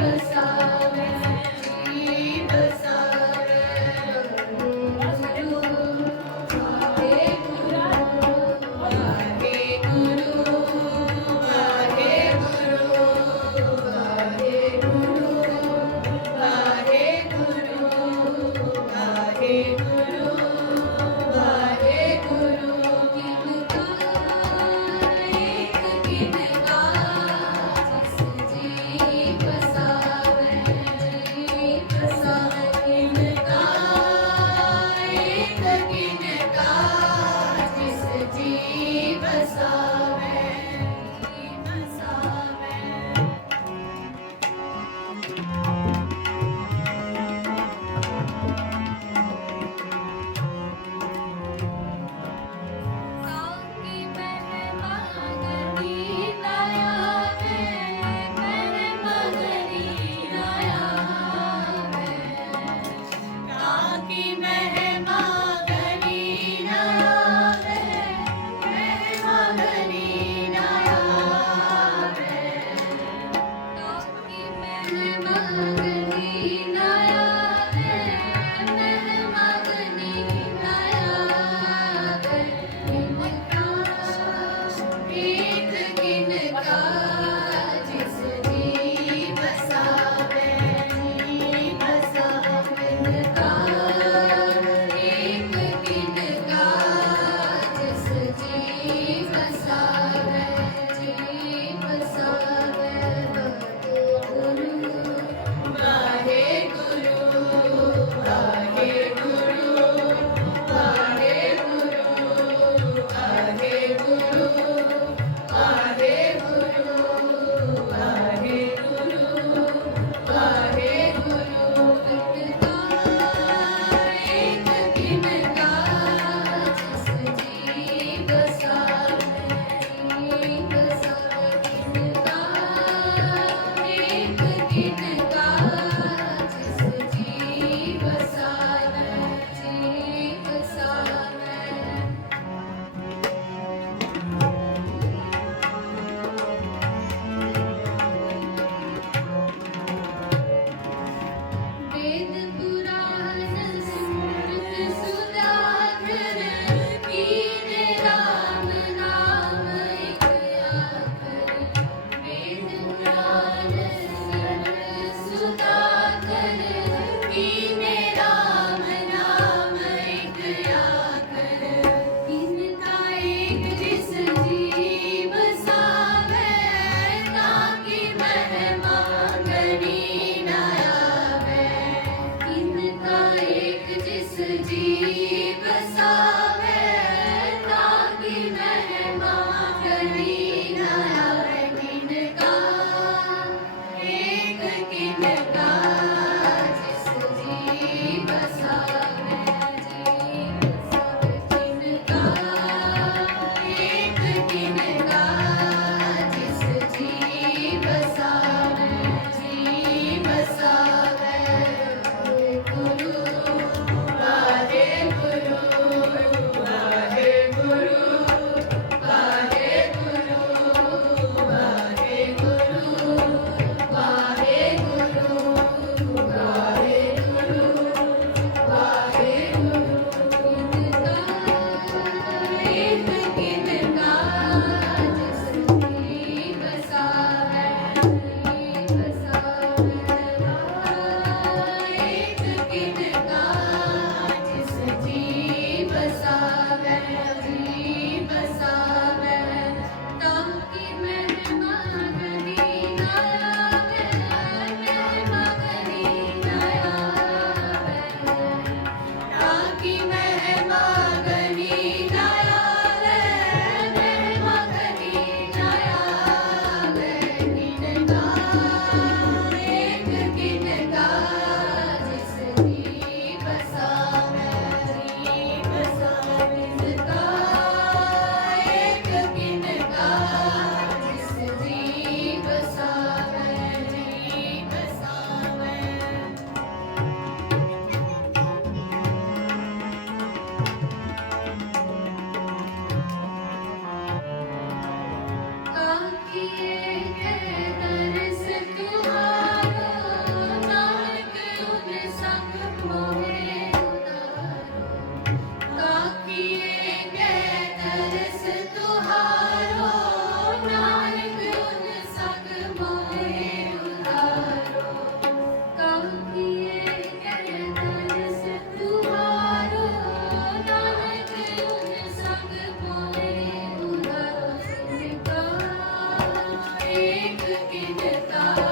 Thank you. deepest of Thank you.